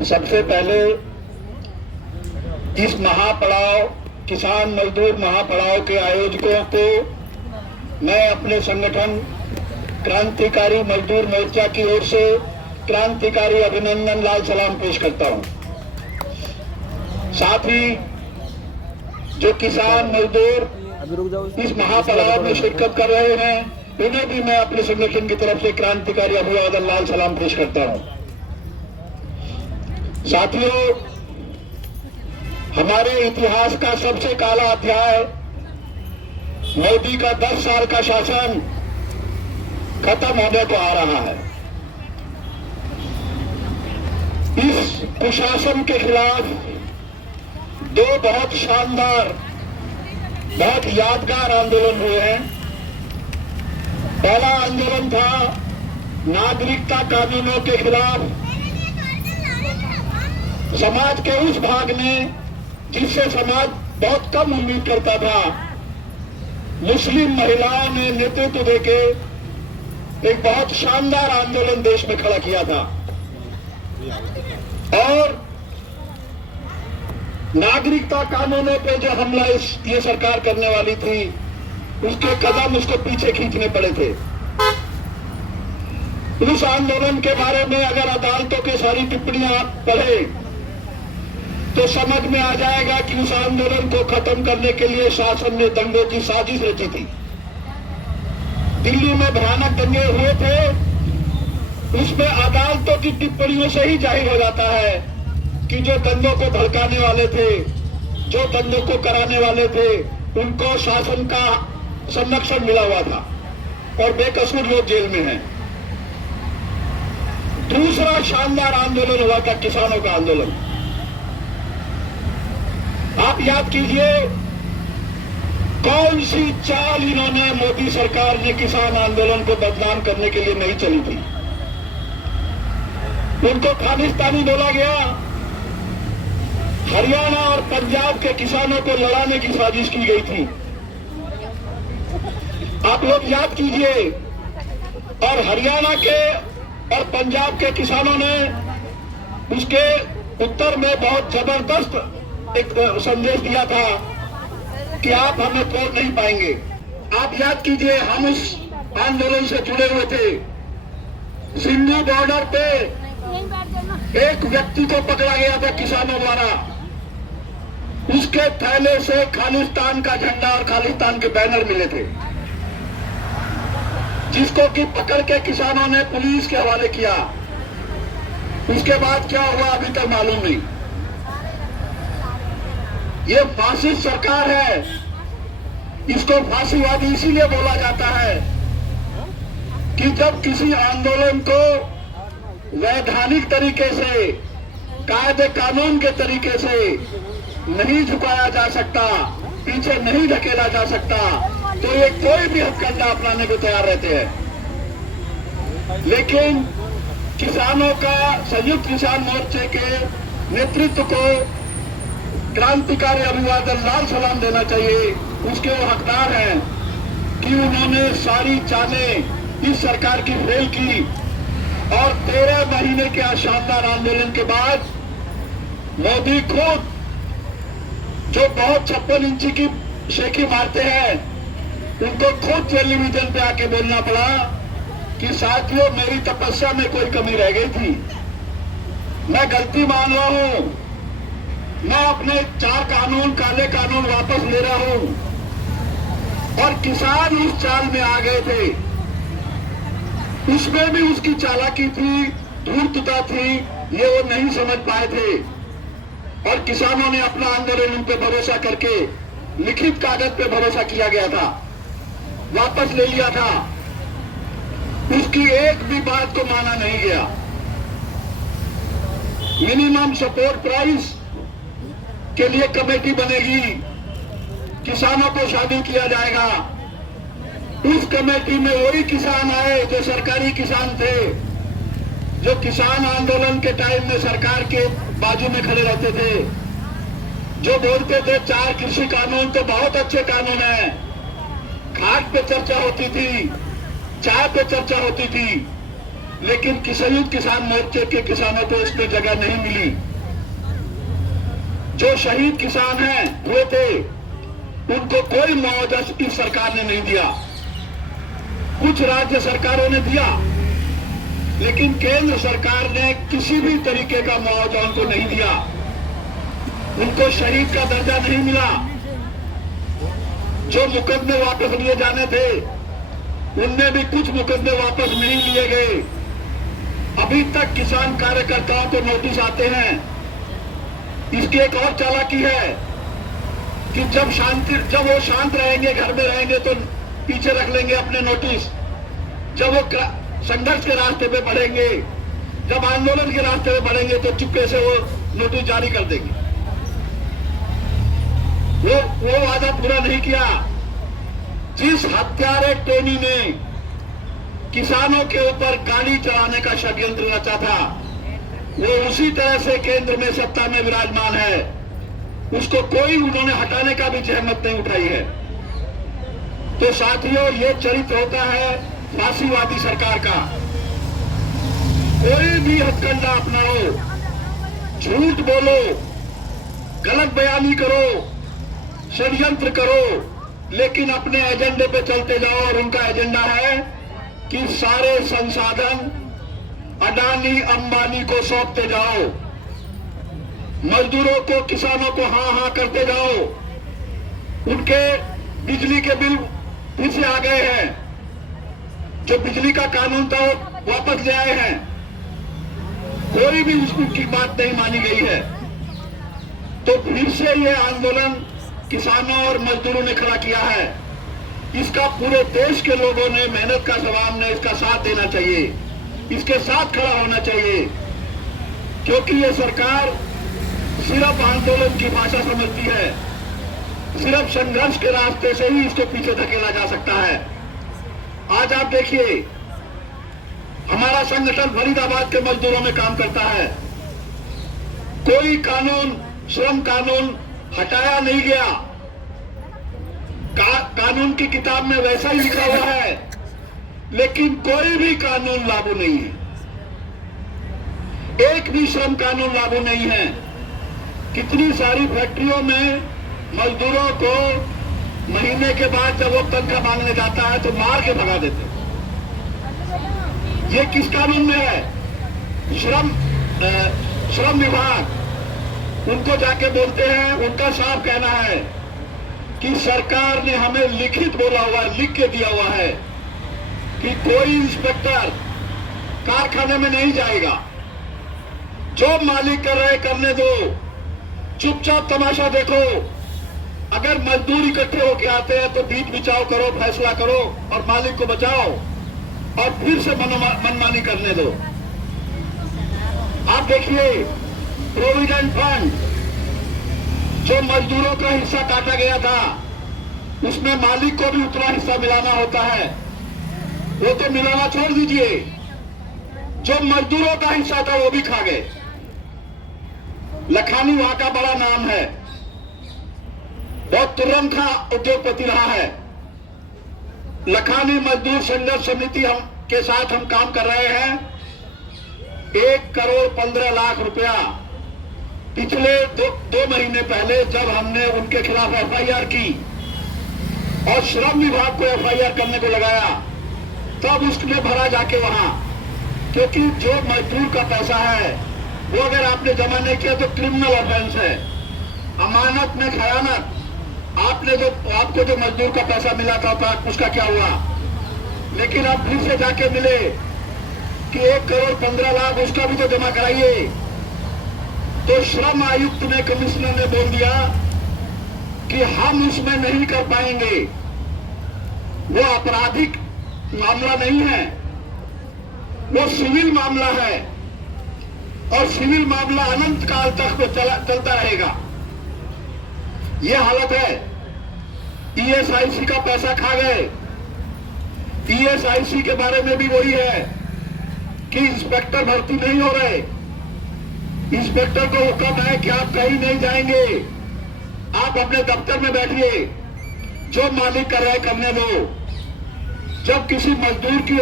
सबसे पहले इस महापड़ाव किसान मजदूर महापड़ाव के आयोजकों को मैं अपने संगठन क्रांतिकारी मजदूर मोर्चा की ओर से क्रांतिकारी अभिनंदन लाल सलाम पेश करता हूं। साथ ही जो किसान मजदूर इस महापड़ाव में शिरकत कर रहे हैं, उन्हें भी मैं अपने संगठन की तरफ से क्रांतिकारी अभिवादन लाल सलाम पेश करता हूं। साथियों, हमारे इतिहास का सबसे काला अध्याय मोदी का 10 साल का शासन खत्म होने को आ रहा है। इस कुशासन के खिलाफ दो बहुत शानदार, बहुत यादगार आंदोलन हुए हैं। पहला आंदोलन था नागरिकता कानूनों के खिलाफ। समाज के उस भाग ने जिससे समाज बहुत कम उम्मीद करता था, मुस्लिम महिलाओं ने नेतृत्व देके एक बहुत शानदार आंदोलन देश में खड़ा किया था और नागरिकता कानूनों पे जो हमला ये सरकार करने वाली थी, उसके कदम उसको पीछे खींचने पड़े थे। उस आंदोलन के बारे में अगर अदालतों की सारी टिप्पणियां आप पढ़े तो समझ में आ जाएगा कि उस आंदोलन को खत्म करने के लिए शासन ने दंगों की साजिश रची थी। दिल्ली में भयानक दंगे हुए थे, उसमें अदालतों की टिप्पणियों से ही जाहिर हो जाता है कि जो दंगों को भड़काने वाले थे, जो दंगों को कराने वाले थे, उनको शासन का संरक्षण मिला हुआ था और बेकसूर लोग जेल में हैं। दूसरा शानदार आंदोलन हुआ था किसानों का आंदोलन। आप याद कीजिए कौन सी चाल इन्होंने, मोदी सरकार ने किसान आंदोलन को बदनाम करने के लिए नहीं चली थी। उनको खालिस्तानी बोला गया, हरियाणा और पंजाब के किसानों को लड़ाने की साजिश की गई थी। आप लोग याद कीजिए, और हरियाणा के और पंजाब के किसानों ने उसके उत्तर में बहुत जबरदस्त एक संदेश दिया था कि आप हमें तोड़ नहीं पाएंगे। आप याद कीजिए, हम उस आंदोलन से जुड़े हुए थे। सिंधु बॉर्डर पे एक व्यक्ति को पकड़ा गया था किसानों द्वारा, उसके थैले से खालिस्तान का झंडा और खालिस्तान के बैनर मिले थे, जिसको कि पकड़ के किसानों ने पुलिस के हवाले किया। उसके बाद क्या हुआ अभी तक मालूम नहीं। ये फासिस्ट सरकार है, इसको फांसीवादी इसीलिए बोला जाता है कि जब किसी आंदोलन को वैधानिक तरीके से, कायदे कानून के तरीके से नहीं झुकाया जा सकता, पीछे नहीं ढकेला जा सकता, तो ये कोई भी हथकंडा अपनाने को तैयार रहते हैं। लेकिन किसानों का संयुक्त किसान मोर्चे के नेतृत्व को क्रांतिकारी अभिवादन लाल सलाम देना चाहिए। उसके वो हकदार हैं कि उन्होंने सारी चालें इस सरकार की फेल की और 13 महीने के शानदार आंदोलन के बाद मोदी खुद, जो बहुत 56 इंची की शेखी मारते हैं, उनको खुद टेलीविजन पे आके बोलना पड़ा कि साथियों, मेरी तपस्या में कोई कमी रह गई थी, मैं गलती मान रहा हूं, मैं अपने 4 कानून, काले कानून वापस ले रहा हूं। और किसान उस चाल में आ गए थे, उसमें भी उसकी चालाकी थी, धूर्तता थी, ये वो नहीं समझ पाए थे और किसानों ने अपना आंदोलन उन पे भरोसा करके, लिखित कागज पे भरोसा किया गया था, वापस ले लिया था। उसकी एक भी बात को माना नहीं गया। मिनिमम सपोर्ट प्राइस के लिए कमेटी बनेगी, किसानों को शामिल किया जाएगा। उस कमेटी में वही किसान आए जो सरकारी किसान थे, जो किसान आंदोलन के टाइम में सरकार के बाजू में खड़े रहते थे, जो बोलते थे 4 कृषि कानून तो बहुत अच्छे कानून हैं। खाद पे चर्चा होती थी, चाय पे चर्चा होती थी, लेकिन संयुक्त किसान मोर्चे के किसानों को उसमें जगह नहीं मिली। जो शहीद किसान हैं हुए थे उनको कोई मुआवजा इस सरकार ने नहीं दिया। कुछ राज्य सरकारों ने दिया, लेकिन केंद्र सरकार ने किसी भी तरीके का मुआवजा उनको नहीं दिया। उनको शहीद का दर्जा नहीं मिला। जो मुकदमे वापस लिए जाने थे उनमें भी कुछ मुकदमे वापस नहीं लिए गए। अभी तक किसान कार्यकर्ताओं को नोटिस आते हैं। इसकी एक और चालाकी है कि जब वो शांत रहेंगे, घर में रहेंगे तो पीछे रख लेंगे अपने नोटिस। जब वो संघर्ष के रास्ते पे बढ़ेंगे, जब आंदोलन के रास्ते पे बढ़ेंगे तो चुपके से वो नोटिस जारी कर देंगे। वो वादा पूरा नहीं किया। जिस हत्यारे टोनी ने किसानों के ऊपर गाड़ी चलाने का षड्यंत्र रचा था, वो उसी तरह से केंद्र में सत्ता में विराजमान है। उसको कोई उन्होंने हटाने का भी जहमत नहीं उठाई है। तो साथियों, ये चरित्र होता है फांसीवादी सरकार का। कोई भी हथकंडा अपनाओ, झूठ बोलो, गलत बयानी करो, षड्यंत्र करो, लेकिन अपने एजेंडे पे चलते जाओ। और उनका एजेंडा है कि सारे संसाधन अडानी अंबानी को सौंपते जाओ, मजदूरों को, किसानों को हाँ हाँ करते जाओ। उनके बिजली के बिल फिर से आ गए हैं। जो बिजली का कानून था वो वापस ले आए हैं। कोई भी उसकी बात नहीं मानी गई है। तो फिर से ये आंदोलन किसानों और मजदूरों ने खड़ा किया है। इसका पूरे देश के लोगों ने, मेहनत का सवाब ने इसका साथ देना चाहिए, इसके साथ खड़ा होना चाहिए। क्योंकि ये सरकार सिर्फ आंदोलन की भाषा समझती है। सिर्फ संघर्ष के रास्ते से ही इसको पीछे धकेला जा सकता है। आज आप देखिए, हमारा संगठन फरीदाबाद के मजदूरों में काम करता है। कोई कानून, श्रम कानून हटाया नहीं गया। कानून की किताब में वैसा ही लिखा हुआ है, लेकिन कोई भी कानून लागू नहीं है। एक भी श्रम कानून लागू नहीं है। कितनी सारी फैक्ट्रियों में मजदूरों को महीने के बाद जब वो तनख्वाह मांगने जाता है तो मार के भगा देते हैं। ये किस कानून में है? श्रम विभाग उनको जाके बोलते हैं। उनका साफ कहना है कि सरकार ने हमें लिखित बोला हुआ है, लिख के दिया हुआ है कि कोई इंस्पेक्टर कारखाने में नहीं जाएगा। जो मालिक कर रहे करने दो, चुपचाप तमाशा देखो। अगर मजदूर इकट्ठे होके आते हैं तो बीच बिचाव करो, फैसला करो और मालिक को बचाओ, और फिर से मनमानी करने दो। आप देखिए, प्रोविडेंट फंड जो मजदूरों का हिस्सा काटा गया था, उसमें मालिक को भी उतना हिस्सा मिलाना होता है। वो तो मिलाना छोड़ दीजिए, जो मजदूरों का हिस्सा था वो भी खा गए। लखानी वहां का बड़ा नाम है, बहुत तुरंत का उद्योगपति रहा है। लखानी मजदूर संघर्ष समिति के साथ हम काम कर रहे हैं। 1,15,00,000 रुपया पिछले दो महीने पहले जब हमने उनके खिलाफ एफआईआर की और श्रम विभाग को एफआईआर करने को लगाया, तब उसने भरा जाके वहां। क्योंकि जो मजदूर का पैसा है वो अगर आपने जमा नहीं किया तो क्रिमिनल ऑफेंस है, अमानत में खयानत। आपको जो मजदूर का पैसा मिला था उसका क्या हुआ? लेकिन आप फिर से जाके मिले कि 1,15,00,000 उसका भी तो जमा कराइए। तो श्रम आयुक्त ने, कमिश्नर ने बोल दिया कि हम उसमें नहीं कर पाएंगे। वो आपराधिक मामला नहीं है, वो सिविल मामला है, और सिविल मामला अनंत काल तक चलता रहेगा। ये हालत है। ईएसआईसी का पैसा खा गए। ईएसआईसी के बारे में भी वही है कि इंस्पेक्टर भर्ती नहीं हो रहे। इंस्पेक्टर को हुक्म है कि आप कहीं नहीं जाएंगे, आप अपने दफ्तर में बैठिए, जो मालिक कर रहे करने दो। जब किसी मजदूर की